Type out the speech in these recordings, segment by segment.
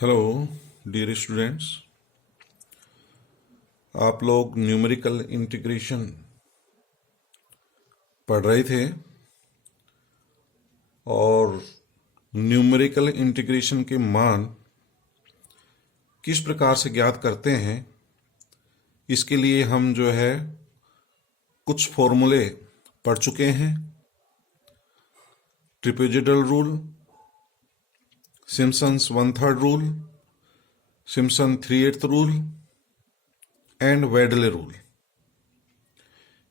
Hello dear students, आप लोग numerical integration पढ़ रहे थे और न्यूमेरिकल इंटीग्रेशन के मान किस प्रकार से ज्ञात करते हैं, इसके लिए हम जो है कुछ फॉर्मूले पढ़ चुके हैं। Trapezoidal rule, Simpson's 1/3 rule, Simpson 3/8 rule and Weddle rule.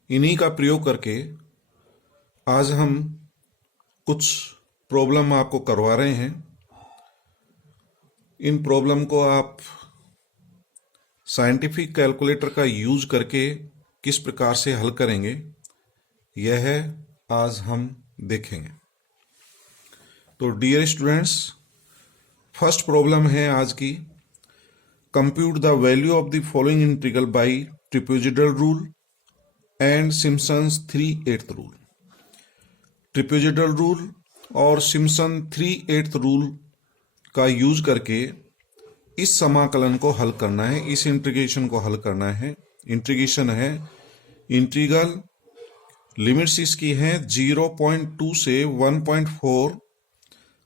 इन्हीं का प्रयोग करके आज हम कुछ प्रॉब्लम आपको करवा रहे हैं। इन प्रॉब्लम को आप साइंटिफिक कैलकुलेटर का यूज करके किस प्रकार से हल करेंगे, यह आज हम देखेंगे। तो डियर स्टूडेंट्स, फर्स्ट प्रॉब्लम है आज की, compute the value of the following integral by trapezoidal rule and Simpson's 3/8 rule. Trapezoidal rule और सिम्पसन 3/8 रूल का यूज करके इस समाकलन को हल करना है, इस इंटीग्रेशन को हल करना है। इंटीग्रेशन है इंटीग्रल, लिमिट्स इसकी हैं 0.2 से 1.4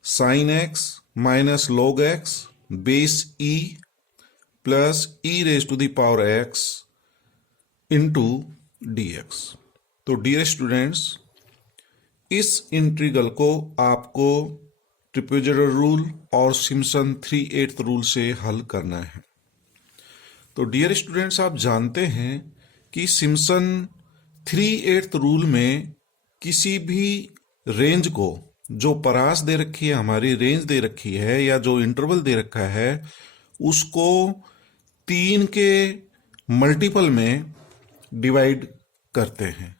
sine x minus log x base e plus e raise to the power x into d x. तो डियर स्टूडेंट्स, इस इंटीग्रल को आपको ट्रिपेजिडल रूल और सिम्पसन 3/8 रूल से हल करना है। तो डियर स्टूडेंट्स, आप जानते हैं कि सिम्पसन 3/8 रूल में किसी भी रेंज को, जो परास दे रखी है, हमारी रेंज दे रखी है या जो इंटरवल दे रखा है, उसको 3 के मल्टीपल में डिवाइड करते हैं।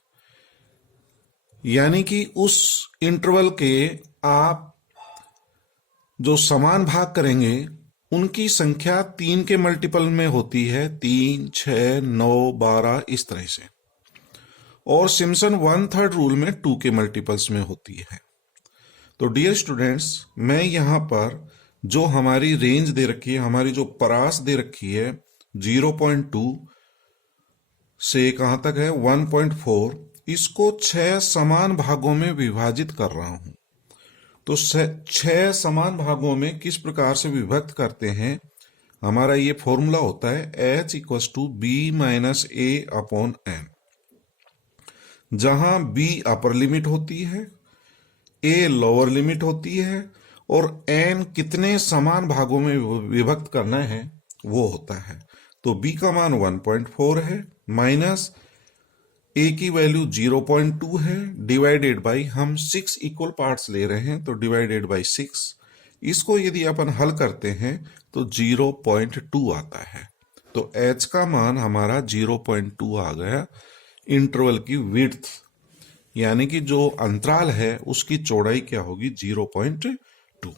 यानी कि उस इंटरवल के आप जो समान भाग करेंगे उनकी संख्या 3 के मल्टीपल में होती है, 3, 6, 9, 12 इस तरह से। और सिम्पसन 1/3 रूल में 2 के मल्टीपल्स में होती है। तो डियर स्टूडेंट्स, मैं यहां पर जो हमारी रेंज दे रखी है, हमारी जो परास दे रखी है 0.2 से कहां तक है 1.4, इसको 6 समान भागों में विभाजित कर रहा हूं। तो 6 समान भागों में किस प्रकार से विभक्त करते हैं, हमारा ये फॉर्मूला होता है H = B-A/n, जहां B अपर लिमिट होती है, A लोअर लिमिट होती है और n कितने समान भागों में विभक्त करना है वो होता है। तो B का मान 1.4 है, माइनस A की वैल्यू 0.2 है, डिवाइडेड बाई, हम 6 इक्वल पार्ट्स ले रहे हैं तो डिवाइडेड बाई 6। इसको यदि अपन हल करते हैं तो 0.2 आता है। तो H का मान हमारा 0.2 आ गया। इंटरवल की विड्थ यानी कि जो अंतराल है उसकी चौड़ाई क्या होगी, 0.2।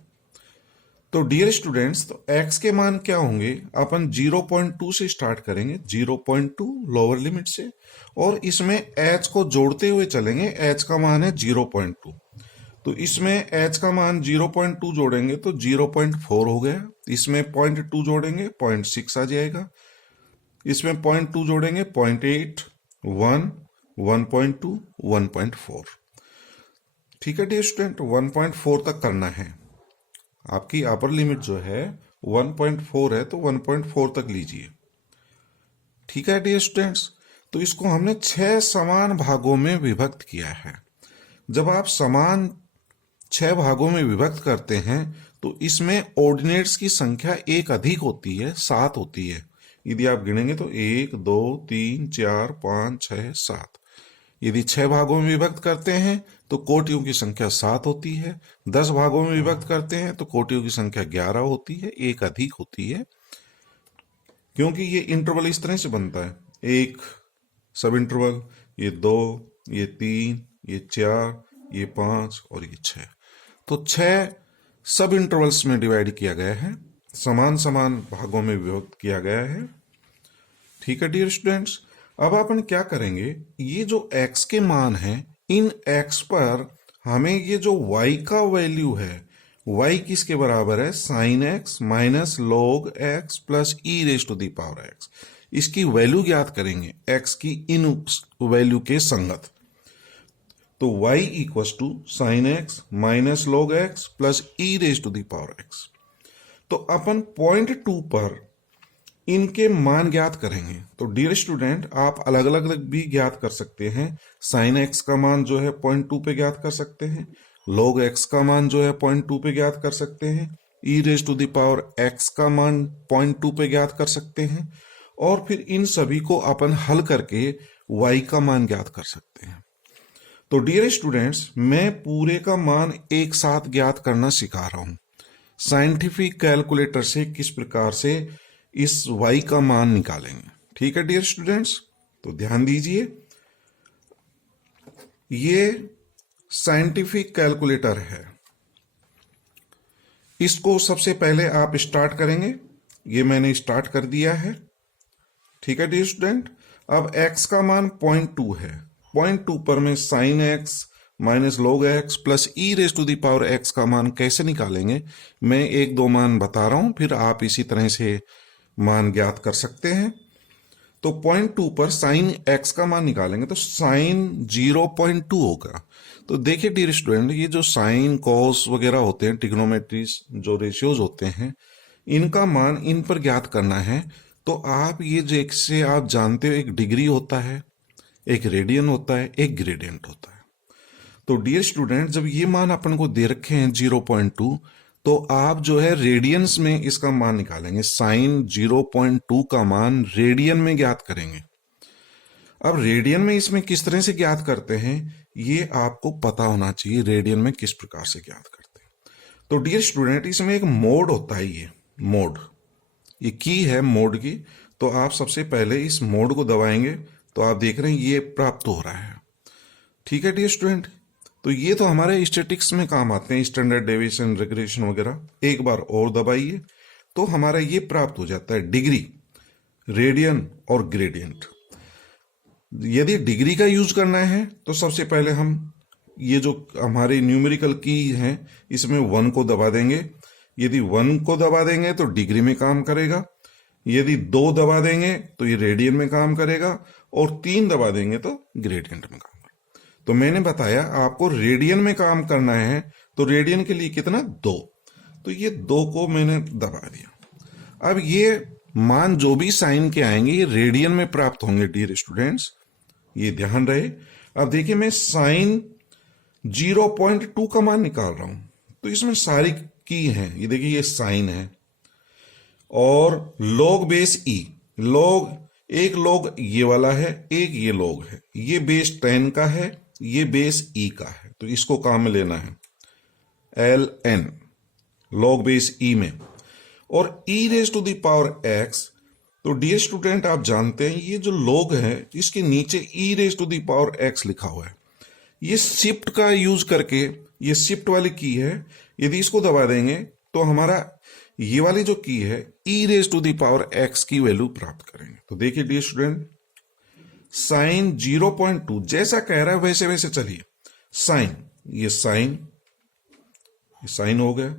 तो डियर स्टूडेंट्स, तो x के मान क्या होंगे, अपन 0.2 से स्टार्ट करेंगे, 0.2 लोअर लिमिट से, और इसमें h को जोड़ते हुए चलेंगे। h का मान है 0.2, तो इसमें h का मान 0.2 जोड़ेंगे तो 0.4 हो गया। इसमें 0.2 जोड़ेंगे 0.6 आ जाएगा। इसमें 0.2 जोड़ेंगे 0.8, 1, 1.2, 1.4। ठीक है डियर स्टूडेंट, 1.4 तक करना है। आपकी अपर लिमिट जो है 1.4 है तो 1.4 तक लीजिए। ठीक है डियर स्टूडेंट्स, तो इसको हमने 6 समान भागों में विभक्त किया है। जब आप समान 6 भागों में विभक्त करते हैं तो इसमें ऑर्डिनेट्स की संख्या एक अधिक होती है, 7 होती है। यदि आप गिनेंगे तो 1, 2, 3, 4, 5, 6, 7। यदि 6 भागों में विभक्त करते हैं तो कोटियों की संख्या 7 होती है। 10 भागों में विभक्त करते हैं तो कोटियों की संख्या 11 होती है, एक अधिक होती है। क्योंकि ये इंटरवल इस तरह से बनता है, एक सब इंटरवल, ये 2, ये 3, ये 4, ये 5 और ये 6। तो 6 सब इंटरवल्स में डिवाइड किया गया है, समान समान भागों में विभक्त किया गया है। ठीक है डियर स्टूडेंट्स, अब अपन क्या करेंगे, ये जो x के मान है, इन x पर हमें ये जो y का वैल्यू है y किसके बराबर है, sine x minus log x plus e raise to the power x. इसकी वैल्यू ज्ञात करेंगे x की इन वैल्यू के संगत। तो y equals to sine x minus log x plus e raise to the power x. तो अपन पॉइंट 2 पर इनके मान ज्ञात करेंगे। तो डियर स्टूडेंट, आप अलग अलग भी ज्ञात कर सकते हैं। साइन एक्स का मान जो है पॉइंट 2 पे ज्ञात कर सकते हैं, लॉग एक्स का मान जो है पॉइंट 2 पे ज्ञात कर सकते हैं, e raise to the power x का मान पॉइंट 2 पे ज्ञात कर सकते हैं, और फिर इन सभी को अपन हल करके y का मान ज्ञात कर सकते हैं। तो डियर स्टूडेंट्स, मैं पूरे का मान एक साथ ज्ञात करना सिखा रहा हूं साइंटिफिक कैलकुलेटर से किस प्रकार से इस y का मान निकालेंगे। ठीक है डियर स्टूडेंट्स, तो ध्यान दीजिए, ये साइंटिफिक कैलकुलेटर है। इसको सबसे पहले आप स्टार्ट करेंगे। ये मैंने स्टार्ट कर दिया है। ठीक है डियर स्टूडेंट, अब x का मान 0.2 है। 0.2 पर मैं sine x minus log x plus e raise to the power x का मान कैसे निकालेंगे, मैं एक दो मान बता रहा हूं, फिर आप इसी तरह से मान ज्ञात कर सकते हैं। तो 0.2 पर साइन एक्स का मान निकालेंगे तो साइन 0.2 होगा। तो देखिए डियर स्टूडेंट, ये जो साइन कॉस वगैरह होते हैं, ट्रिग्नोमेट्रीज जो रेशियोज होते हैं, इनका मान इन पर ज्ञात करना है। तो आप ये जैसे आप जानते हो, एक डिग्री होता है, एक रेडियन होता है, एक ग्रेडियंट होता है। तो डियर स्टूडेंट, जब ये मान अपन को दे रखे हैं 0.2, तो आप जो है रेडियंस में इसका मान निकालेंगे। साइन 0.2 का मान रेडियन में ज्ञात करेंगे। अब रेडियन में इसमें किस तरह से ज्ञात करते हैं, ये आपको पता होना चाहिए, रेडियन में किस प्रकार से ज्ञात करते हैं। तो डियर स्टूडेंट, इसमें एक मोड होता है, ये मोड, ये की है मोड की। तो आप सबसे पहले इस मोड को दबाएंगे तो आप देख रहे हैं ये प्राप्त हो रहा है। ठीक है डियर स्टूडेंट, तो ये तो हमारे स्टैटिक्स में काम आते हैं, स्टैंडर्ड डेविएशन, रिग्रेशन वगैरह। एक बार और दबाइए तो हमारा ये प्राप्त हो जाता है डिग्री, रेडियन और ग्रेडियंट। यदि डिग्री का यूज करना है तो सबसे पहले हम ये जो हमारे न्यूमेरिकल की है, इसमें 1 को दबा देंगे। यदि 1 को दबा देंगे तो डिग्री में काम करेगा, यदि 2 दबा देंगे तो ये रेडियन में काम करेगा, और 3 दबा देंगे तो ग्रेडियंट में काम करेगा। तो मैंने बताया आपको रेडियन में काम करना है, तो रेडियन के लिए कितना, 2। तो ये 2 को मैंने दबा दिया। अब ये मान जो भी साइन के आएंगे ये रेडियन में प्राप्त होंगे डियर स्टूडेंट्स, ये ध्यान रहे। अब देखिए, मैं साइन 0.2 का मान निकाल रहा हूं, तो इसमें सारी की है। ये देखिए, ये साइन है और लॉग बेस ई, लॉग, एक लॉग ये वाला है, एक ये लॉग है, ये बेस 10 का है, ये बेस ई का है। तो इसको काम में लेना है, ln लॉग बेस ई में, और e raise to the power x. तो डियर स्टूडेंट, आप जानते हैं ये जो लॉग है इसके नीचे e raise to the power x लिखा हुआ है। ये शिफ्ट का यूज करके, ये शिफ्ट वाली की है, यदि इसको दबा देंगे तो हमारा ये वाली जो की है e raise to the power x की वैल्यू प्राप्त करेंगे। तो देखिए डियर स्टूडेंट, साइन 0.2 जैसा कह रहा है वैसे वैसे चलिए। साइन, ये साइन हो गया,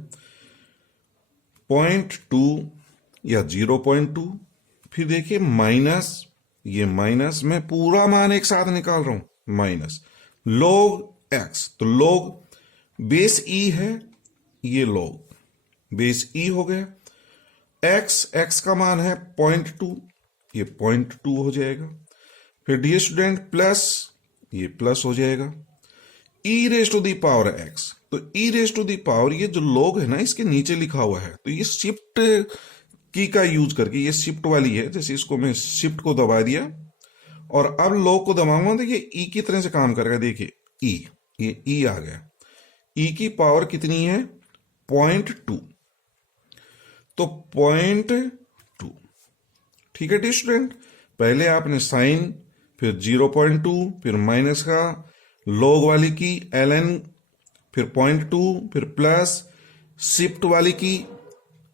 0.2 या 0.2, फिर देखिए माइनस, ये माइनस, मैं पूरा मान एक साथ निकाल रहा हूं, माइनस लॉग एक्स। तो लॉग बेस ई है, ये लॉग बेस ई हो गया। एक्स का मान है 0.2, ये 0.2 हो जाएगा। फिर डियर स्टूडेंट प्लस, ये प्लस हो जाएगा, e raise to the power x. तो e raise to the power, ये जो लॉग है ना इसके नीचे लिखा हुआ है, तो ये शिफ्ट की का यूज करके, ये शिफ्ट वाली है, जैसे इसको मैं शिफ्ट को दबा दिया और अब लॉग को दबाऊंगा तो ये ई की तरह से काम करेगा। देखिए ई, ये ई आ गया, ई की पावर कितनी है, 0.2, तो 0.2। ठीक है डियर स्टूडेंट, पहले आपने साइन, फिर 0.2, फिर माइनस का लॉग वाली की ln, फिर 0.2, फिर प्लस शिफ्ट वाली की,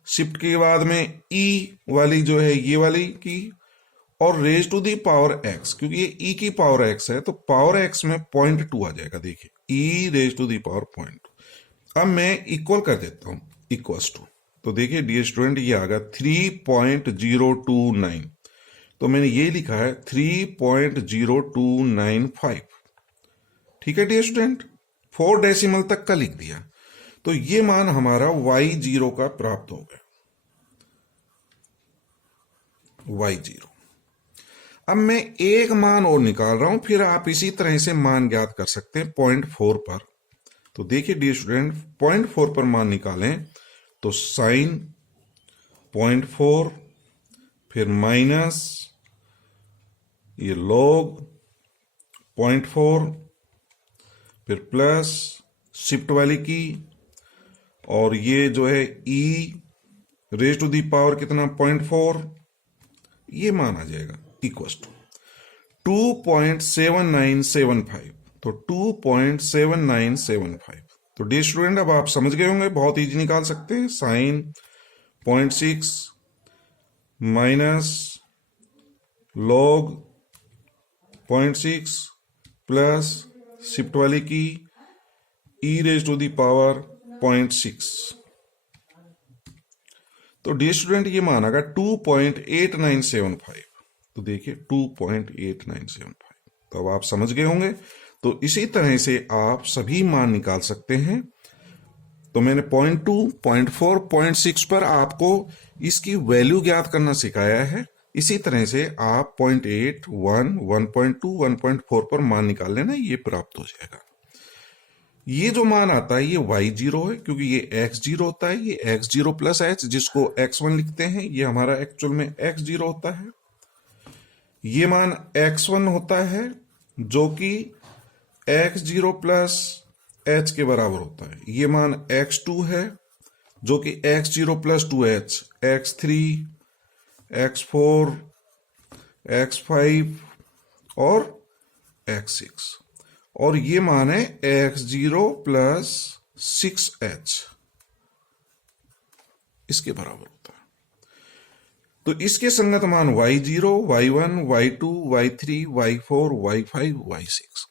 शिफ्ट के बाद में ई वाली जो है ये वाली की, और raise to the power x, क्योंकि ये ई की पावर एक्स है तो पावर एक्स में 0.2 आ जाएगा। देखिए ई रेज टू दी पावर 0.2। अब मैं इक्वल कर देता हूं, इक्वल्स टू, तो देखिए डियर स्टूडेंट ये आ गया 3.029, तो मैंने ये लिखा है 3.0295। ठीक है डियर स्टूडेंट, 4 डेसिमल तक का लिख दिया, तो ये मान हमारा y0 का प्राप्त हो गया, y0। अब मैं एक मान और निकाल रहा हूं, फिर आप इसी तरह से मान ज्ञात कर सकते हैं 0.4 पर। तो देखिए डियर स्टूडेंट 0.4 पर मान निकालें तो साइन 0.4, फिर माइनस ये log 0.4, फिर प्लस शिफ्ट वाली की, और ये जो है e raise to the power कितना 0.4, ये मान आ जाएगा इक्वल टू 2.7975। तो 2.7975, तो डियर स्टूडेंट अब आप समझ गए होंगे, बहुत इजी निकाल सकते हैं। Sine 0.6 minus log 0.6 plus shift वाली की e raise to the power 0.6। तो डियर स्टूडेंट ये मान आएगा 2.8975। तो देखिए 2.8975, तो अब आप समझ गए होंगे। तो इसी तरह से आप सभी मान निकाल सकते हैं। तो मैंने 0.2, 0.4, 0.6 पर आपको इसकी वैल्यू ज्ञात करना सिखाया है। इसी तरह से आप 0.8, 1, 1.2, 1.4 पर मान निकाल लेना, ये प्राप्त हो जाएगा। ये जो मान आता है ये y0 है, क्योंकि ये x0 होता है, ये x0 प्लस h, जिसको x1 लिखते हैं, ये हमारा एक्चुअल में x0 होता है। ये मान x1 होता है जो कि x0 प्लस h के बराबर होता है। ये मान x2 है जो कि x0 plus 2h, x3, x4, x5 और x6, और ये मान है x0 प्लस 6h, इसके बराबर होता है। तो इसके संगत मान y0, y1, y2, y3, y4, y5, y6।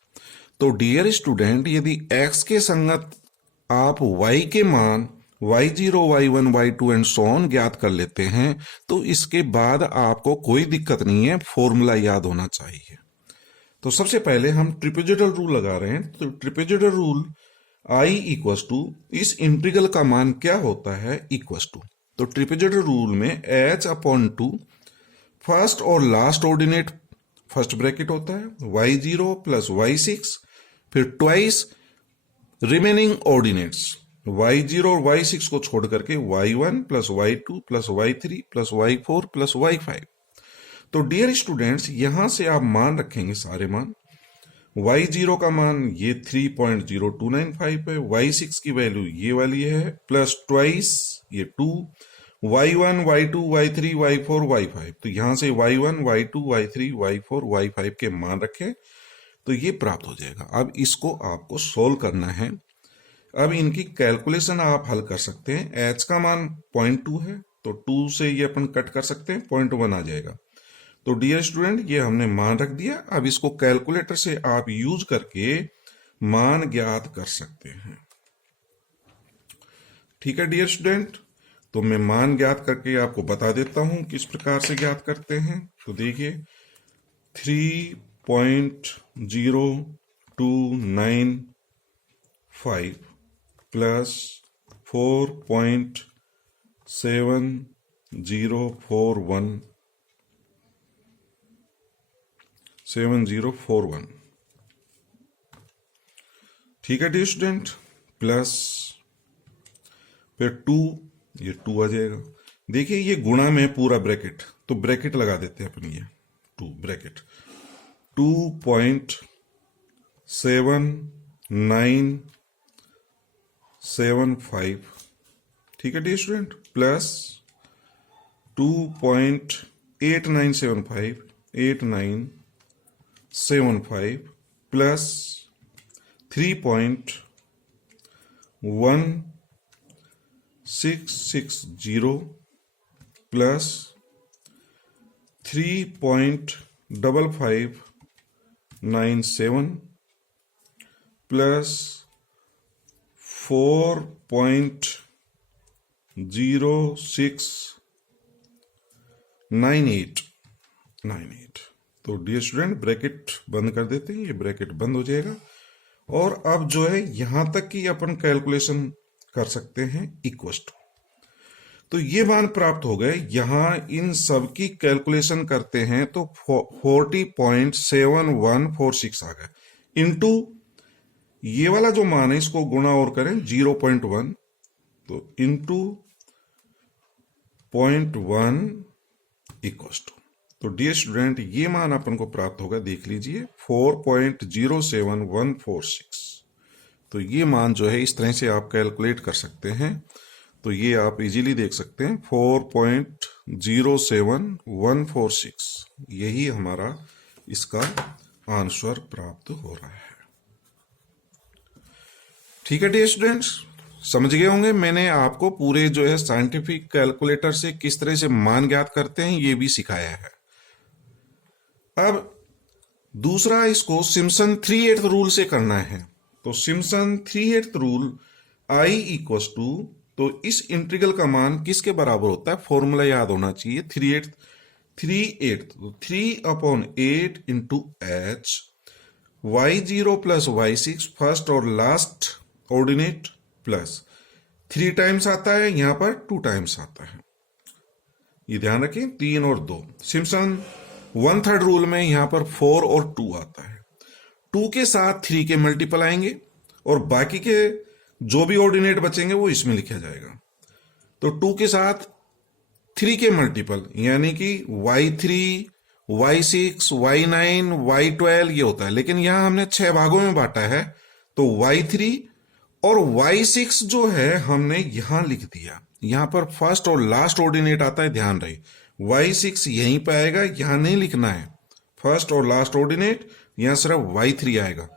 तो डियर स्टूडेंट यदि x के संगत आप y के मान y0, y1, y2 and so on ज्ञात कर लेते हैं, तो इसके बाद आपको कोई दिक्कत नहीं है, फॉर्मूला याद होना चाहिए। तो सबसे पहले हम ट्रिपेजिडल रूल लगा रहे हैं। तो ट्रिपेजिडल रूल I इक्वस टू, इस इंटीग्रल का मान क्या होता है, इक्वस टू। तो ट्रिपेजिडल रूल में h/2 फर्स्ट और लास्ट ऑर्डिनेट फर्स्ट ब्रैकेट होता है, y0 प्लस y6, फिर ट्वाइस रिमेनिंग ऑर्डिनेट्स y0 और y6 को छोड़ करके y1 plus y2 plus y3 plus y4 plus y5। तो डियर स्टूडेंट्स यहां से आप मान रखेंगे सारे मान। y0 का मान ये 3.0295 है, y6 की वैल्यू ये वाली है, प्लस ट्वाइस ये 2, y1, y2, y3, y4, y5। तो यहां से y1, y2, y3, y4, y5 के मान रखें तो ये प्राप्त हो जाएगा। अब इसको आपको सोल्व करना है। अब इनकी कैलकुलेशन आप हल कर सकते हैं। h का मान 0.2 है, तो 2 से ये अपन कट कर सकते हैं, 0.1 आ जाएगा। तो डियर स्टूडेंट ये हमने मान रख दिया। अब इसको कैलकुलेटर से आप यूज करके मान ज्ञात कर सकते हैं। ठीक है डियर स्टूडेंट, तो मैं मान ज्ञात करके आपको बता देता हूं किस प्रकार से ज्ञात करते हैं। तो देखिए 3.0295 प्लस 4.7041, ठीक है डियर स्टूडेंट, प्लस फिर 2, ये 2 आ जाएगा। देखिए ये गुणा में पूरा ब्रैकेट, तो ब्रैकेट लगा देते हैं अपन, ये 2 ब्रैकेट 2.7975, ठीक है dear student, plus 2.8975 plus 3.1660 plus 3.5597 plus 4.0698। तो डियर स्टूडेंट ब्रैकेट बंद कर देते हैं, ये ब्रैकेट बंद हो जाएगा। और अब जो है यहां तक की अपन कैलकुलेशन कर सकते हैं इक्वस टू। तो ये मान प्राप्त हो गए। यहां इन सब की कैलकुलेशन करते हैं तो 40.7146 आ गए, इनटू ये वाला जो मान है इसको गुणा और करें 0.1, तो इनटू 0.1 इक्वस टू। तो डियर स्टूडेंट ये मान अपन को प्राप्त होगा, देख लीजिए 4.07146। तो ये मान जो है इस तरह से आप कैलकुलेट कर सकते हैं। तो ये आप इजीली देख सकते हैं 4.07146, यही हमारा इसका आंसर प्राप्त हो रहा है। ठीक है डियर स्टूडेंट्स, समझ गए होंगे। मैंने आपको पूरे जो है साइंटिफिक कैलकुलेटर से किस तरह से मान ज्ञात करते हैं ये भी सिखाया है। अब दूसरा इसको सिम्पसन 3/8 रूल से करना है। तो Simpson 3/8 rule I equals to, तो इस इंटीग्रल का मान किसके बराबर होता है, फॉर्मूला याद होना चाहिए 3/8, तो 3/8 into H y0 plus y6 first और लास्ट ऑर्डिनेट प्लस 3 टाइम्स आता है, यहां पर 2 टाइम्स आता है, ये ध्यान रखें 3 और 2। सिम्पसन 1/3 रूल में यहां पर 4 और 2 आता है। 2 के साथ 3 के मल्टीपल आएंगे और बाकी के जो भी ऑर्डिनेट बचेंगे वो इसमें लिखा जाएगा। तो 2 के साथ 3 के मल्टीपल यानी कि y3, y6, y9, y12 ये होता है, लेकिन यहां हमने 6 भागों में बांटा है। तो y3 और y6 जो है हमने यहां लिख दिया, यहां पर फर्स्ट और लास्ट ऑर्डिनेट आता है, ध्यान रहे y6 यहीं पे आएगा, यहां नहीं लिखना है फर्स्ट और लास्ट ऑर्डिनेट, यहां सिर्फ y3 आएगा।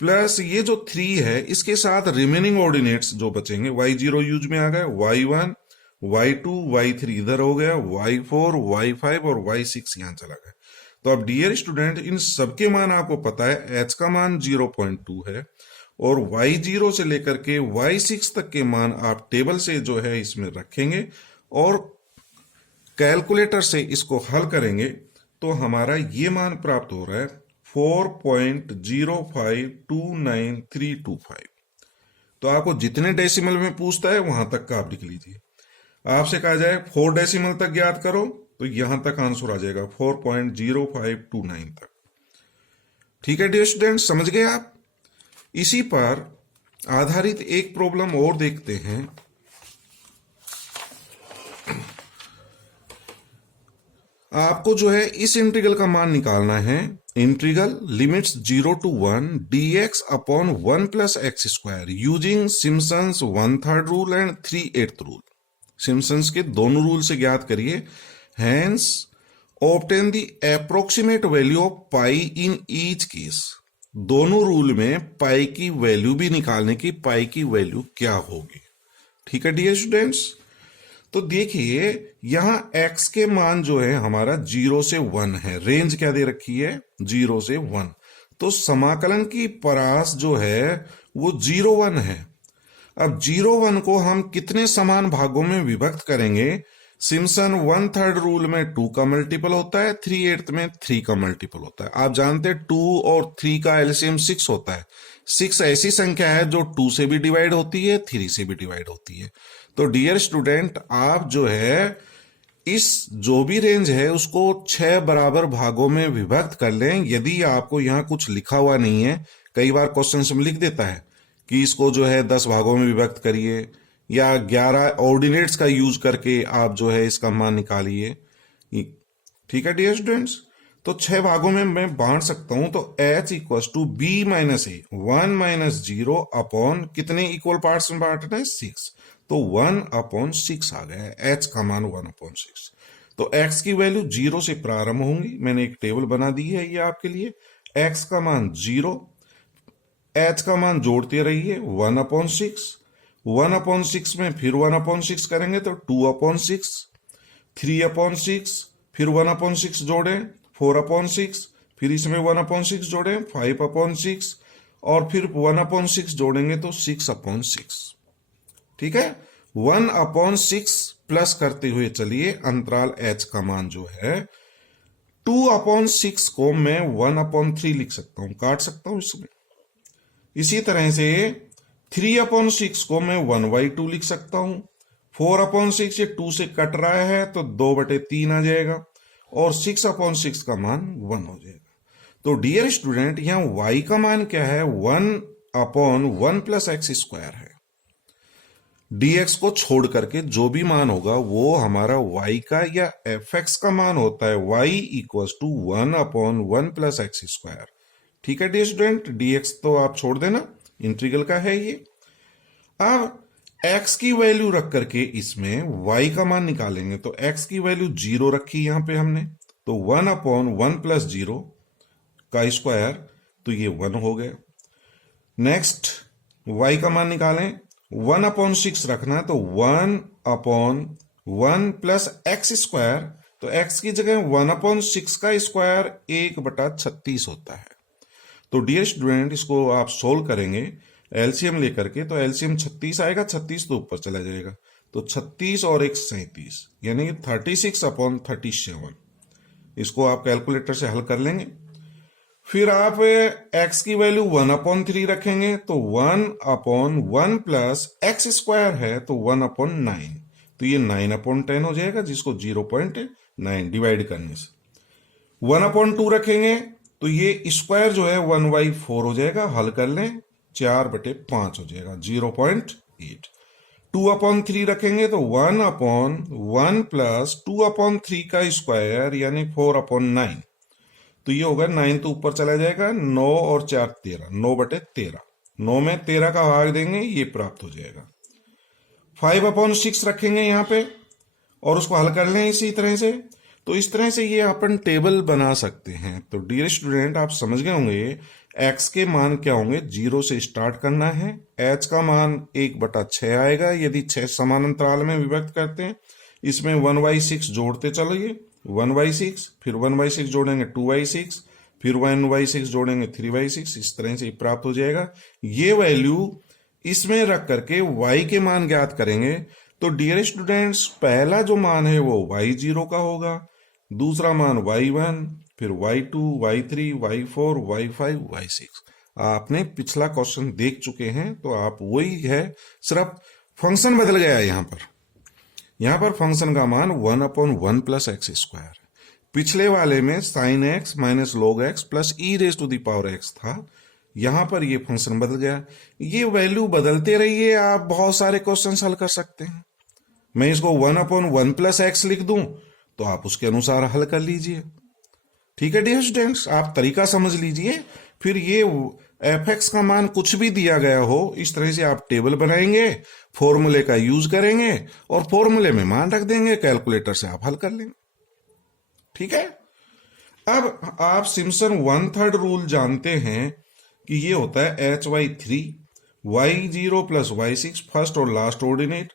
प्लस ये जो 3 है इसके साथ रिमेनिंग ऑर्डिनेट्स जो बचेंगे, y0 यूज में आ गया, y1, y2, y3 इधर हो गया, y4, y5 और y6 यहां चला गया। तो अब डियर स्टूडेंट इन सबके मान आपको पता है, h का मान 0.2 है और y0 से लेकर के y6 तक के मान आप टेबल से जो है इसमें रखेंगे और कैलकुलेटर से इसको हल करेंगे तो हमारा ये मान प्राप्त हो रहा है 4.0529325। तो आपको जितने डेसिमल में पूछता है वहां तक का आप लिख लीजिए। आपसे कहा जाए 4 डेसिमल तक ज्ञात करो तो यहां तक आंसर आ जाएगा 4.0529 तक। ठीक है डियर स्टूडेंट, समझ गए आप। इसी पर आधारित एक प्रॉब्लम और देखते हैं। आपको जो है इस इंटीग्रल का मान निकालना है, integral limits 0 to 1 dx upon 1 plus x square using Simpson's 1/3 rule and 3/8 rule. Simpson's के दोनों रूल से ज्ञात करिए। Hence obtain the approximate value of pi in each case. दोनों रूल में पाई की वैल्यू भी निकालने की, पाई की वैल्यू क्या होगी। ठीक है डियर स्टूडेंट्स, तो देखिए यहां x के मान जो है हमारा 0 से 1 है, रेंज क्या दे रखी है 0 से 1। तो समाकलन की परास जो है वो 0-1 है। अब 0-1 को हम कितने समान भागों में विभक्त करेंगे। सिम्पसन 1/3 रूल में 2 का मल्टीपल होता है, 3/8 में 3 का मल्टीपल होता है। आप जानते हैं 2 और 3 का एलसीएम 6 होता है। 6 ऐसी संख्या है जो 2 से भी डिवाइड होती है, 3 से भी डिवाइड होती है। तो डियर स्टूडेंट आप जो है इस जो भी रेंज है उसको 6 बराबर भागों में विभक्त कर लें। यदि आपको यहां कुछ लिखा हुआ नहीं है, कई बार क्वेश्चन में लिख देता है कि इसको जो है 10 भागों में विभक्त करिए या 11 ऑर्डिनेट्स का यूज करके आप जो है इसका मान निकालिए। ठीक है डियर स्टूडेंट्स, तो 6 भागों में मैं बांट सकता हूं। तो h equal to b minus A 1 माइनस 0 अपॉन कितने इक्वल पार्ट्स में बांटना है 6, तो 1/6 आ गया है, h का मान 1/6। तो x की वैल्यू 0 से प्रारंभ होंगी। मैंने एक टेबल बना दी है ये आपके लिए। x का मान 0, h का मान जोड़ते रहिए 1/6, 1/6 में फिर 1/6 करेंगे तो 2/6, 3/6, फिर 1/6 जोड़ें 4/6, फिर इसमें 1/6 जोड़ें 5/6 और फिर 1/6 जोड़ेंगे तो 6/6। ठीक है, 1/6 प्लस करते हुए चलिए अंतराल h का मान जो है 2/6 को मैं 1/3 लिख सकता हूं, काट सकता हूं इसमें। इसी तरह से 3/6 को मैं 1/2 लिख सकता हूं। 4/6 ये 2 से कट रहा है तो 2/3 आ जाएगा और 6/6 का मान 1 हो जाएगा। तो डियर स्टूडेंट, यहां y का मान क्या है? 1/1 प्लस एक्स स्क्वायर है। dx को छोड़ करके जो भी मान होगा वो हमारा y का या fx का मान होता है। y equals to 1/1 plus x square. ठीक है डियर स्टूडेंट, dx तो आप छोड़ देना, इंटीग्रल का है ये। अब x की वैल्यू रख करके इसमें y का मान निकालेंगे तो x की वैल्यू 0 रखी यहां पे हमने, तो 1/1 प्लस 0 का स्क्वायर, तो ये 1 हो गया। नेक्स्ट y का मान निकालें, 1/6 रखना है तो 1/1 प्लस एक्स स्क्वायर, तो x की जगह 1/6 का स्क्वायर 1/36 होता है। तो डियर स्टूडेंट, इसको आप सोल्व करेंगे एलसीएम लेकर के, तो एलसीएम 36 आएगा, 36 तो ऊपर चला जाएगा, तो 36 और 1 37, यानी 36/37। इसको आप कैलकुलेटर से हल कर लेंगे। फिर आप x की वैल्यू 1/3 रखेंगे तो 1/1 प्लस एक्स स्क्वायर है तो 1/9, तो ये 9/10 हो जाएगा, जिसको 0.9 डिवाइड करने से। 1/2 रखेंगे तो ये स्क्वायर जो है 1/4 हो जाएगा, हल कर लें, 4/5 हो जाएगा, 0.8। 2/3 रखेंगे तो 1/1 प्लस 2/3 का स्क्वायर यानी 4/9, तो ये होगा 9 तो ऊपर चला जाएगा, 9 और 4 13, 9/13। 9 में 13 का भाग देंगे, ये प्राप्त हो जाएगा। 5/6 रखेंगे यहाँ पे और उसको हल कर लें इसी तरह से। तो इस तरह से ये अपन टेबल बना सकते हैं। तो डियर स्टूडेंट, आप समझ गए होंगे x के मान क्या होंगे, 0 से स्टार्ट करना है। h का मान 1/6 आएगा यदि 6 समान अंतराल में विभक्त करते हैं। इसमें 1/6 जोड़ते चलिए, 1/6, फिर 1/6 जोड़ेंगे 2/6, फिर 1/6 जोड़ेंगे 3/6, इस तरह से प्राप्त हो जाएगा। ये वैल्यू इसमें रख करके y के मान ज्ञात करेंगे। तो डियर स्टूडेंट्स, पहला जो मान है वो y0 का होगा, दूसरा मान y1, फिर y2, y3, y4, y5, y6। आपने पिछला क्वेश्चन देख चुके हैं, तो आप वही है, सिर्फ फंक्शन बदल गया है यहां पर फंक्शन का मान 1/1 प्लस एक्स स्क्वायर। पिछले वाले में sine x minus log x plus e raise to the power x था, यहां पर ये फंक्शन बदल गया। ये वैल्यू बदलते रहिए, आप बहुत सारे क्वेश्चन हल कर सकते हैं। मैं इसको 1/1 प्लस एक्स लिख दूं तो आप उसके अनुसार हल कर लीजिए। ठीक है डियर स्टूडेंट्स, आप तरीका समझ लीजिए। फिर ये fx का मान कुछ भी दिया गया हो, इस तरह से आप टेबल बनाएंगे, फॉर्मूले का यूज करेंगे और फॉर्मूले में मान रख देंगे, कैलकुलेटर से आप हल कर लेंगे। ठीक है, अब आप सिम्पसन 1/3 रूल जानते हैं कि ये होता है hy3 y0 plus y6 first और लास्ट ऑर्डिनेट।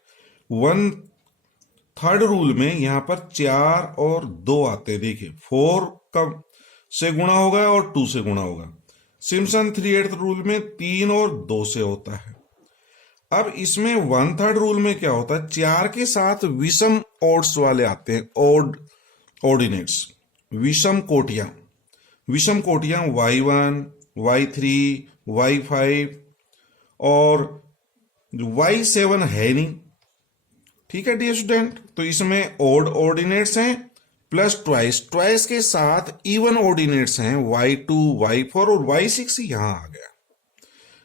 1/3 रूल में यहां पर 4 और 2 आते, देखिए 4 का से गुणा होगा और 2 से गुणा होगा। सिम्पसन 3/8 रूल में 3 और 2 से होता है। अब इसमें 1/3 रूल में क्या होता है, 4 के साथ विषम ऑड्स वाले आते हैं, ऑड ऑर्डिनेट्स, विषम कोटियां y1, y3, y5 और y7 है नहीं। ठीक है डियर स्टूडेंट, तो इसमें ऑड ऑर्डिनेट्स हैं प्लस ट्वाइस के साथ इवन ऑर्डिनेट्स हैं, y2, y4 और y6 यहां आ गया।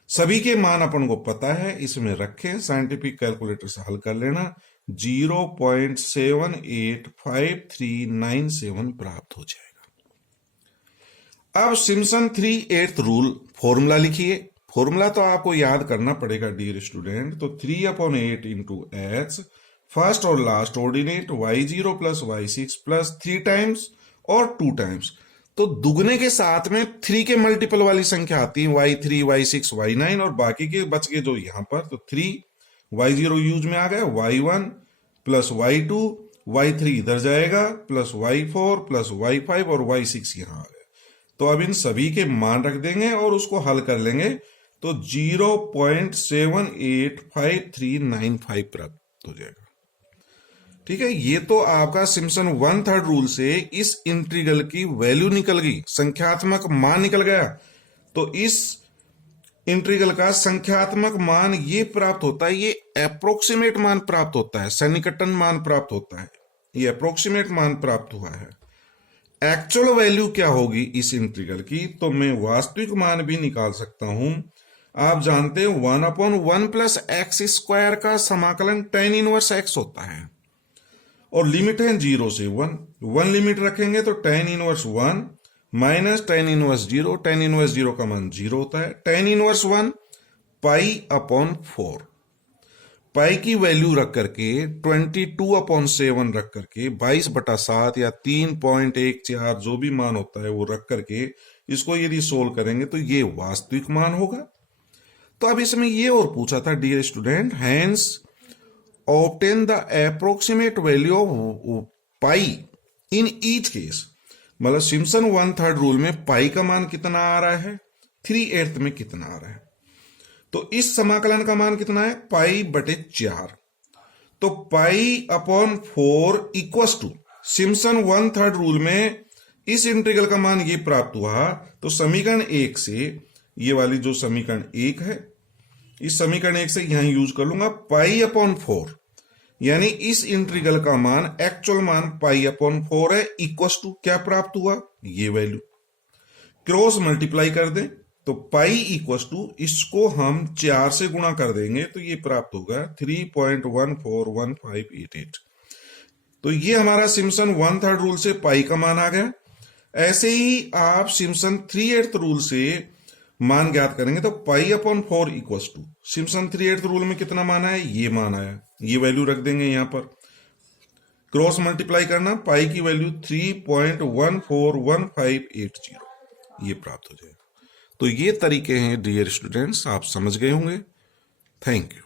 सभी के मान अपन को पता है, इसमें रखें, साइंटिफिक कैलकुलेटर से हल कर लेना, 0.785397 प्राप्त हो जाएगा। अब सिम्पसन 3/8 रूल फॉर्मूला लिखिए। फॉर्मूला तो आपको याद करना पड़ेगा डियर स्टूडेंट। तो 3/8 इंटू एच, फर्स्ट और last ordinate y0 plus y6 plus 3 times और 2 टाइम्स, तो दुगने के साथ में 3 के मल्टीपल वाली संख्या आती है, y3, y6, y9 और बाकी के बच गए जो यहां पर, तो 3 y0 यूज में आ गया, y1 प्लस y2, y3 इधर जाएगा प्लस y4 प्लस y5 और y6 यहां आ गया। तो अब इन सभी के मान रख देंगे और उसको हल कर लेंगे, तो 0.785395 प्राप्त हो जाएगा। ठीक है, ये तो आपका सिम्पसन 1/3 रूल से इस इंटीग्रल की वैल्यू निकल गई, संख्यात्मक मान निकल गया। तो इस इंटीग्रल का संख्यात्मक मान ये प्राप्त होता है, ये अप्रोक्सीमेट मान प्राप्त होता है, सन्निकटन मान प्राप्त होता है, ये अप्रोक्सीमेट मान प्राप्त हुआ है। एक्चुअल वैल्यू क्या होगी इस इंटीग्रल की, तो मैं वास्तविक मान भी निकाल सकता हूं। आप जानते हैं 1/1 प्लस एक्स स्क्वायर का समाकलन tan इनवर्स x होता है और लिमिट है 0 से 1। 1 लिमिट रखेंगे तो tan inverse 1 minus tan inverse 0, tan inverse 0 का मान 0 होता है। tan इनवर्स 1 π/4, पाई की वैल्यू रख करके 22/7 रख करके 22/7 या 3.14 जो भी मान होता है वो रख करके इसको यदि सोल्व करेंगे तो ये वास्तविक मान होगा। तो अब इसमें ये और पूछा था, dear student, hence obtain the approximate value of pi in each case. मतलब सिम्पसन 1/3 रूल में पाई का मान कितना आ रहा है, 3/8 में कितना आ रहा है। तो इस समाकलन का मान कितना है, π/4। तो π/4 इक्वस टू सिम्पसन 1/3 रूल में इस इंटीग्रल का मान ये प्राप्त हुआ। तो समीकरण 1 से, ये वाली जो समीकरण 1 है, इस समीकरण 1 से यहां यूज कर लूंगा π/4, यानी इस इंटीग्रल का मान, एक्चुअल मान π/4 है, इक्वस टू क्या प्राप्त हुआ, ये वैल्यू। क्रॉस मल्टीप्लाई कर दें तो पाई इक्वस टू, इसको हम 4 से गुणा कर देंगे तो ये प्राप्त होगा 3.141588। तो ये हमारा सिम्पसन 1/3 रूल से पाई का मान आ गया। ऐसे ही आप सिम्पसन 3/8 रूल से मान ज्ञात करेंगे तो π/4 इक्वस टू, सिम्पसन 3/8 रूल में कितना मान आया, ये मान आया, ये वैल्यू रख देंगे यहां पर। क्रॉस मल्टीप्लाई करना, पाई की वैल्यू 3.141580, ये प्राप्त हो जाएगा। तो ये तरीके हैं डियर स्टूडेंट्स, आप समझ गए होंगे। Thank you.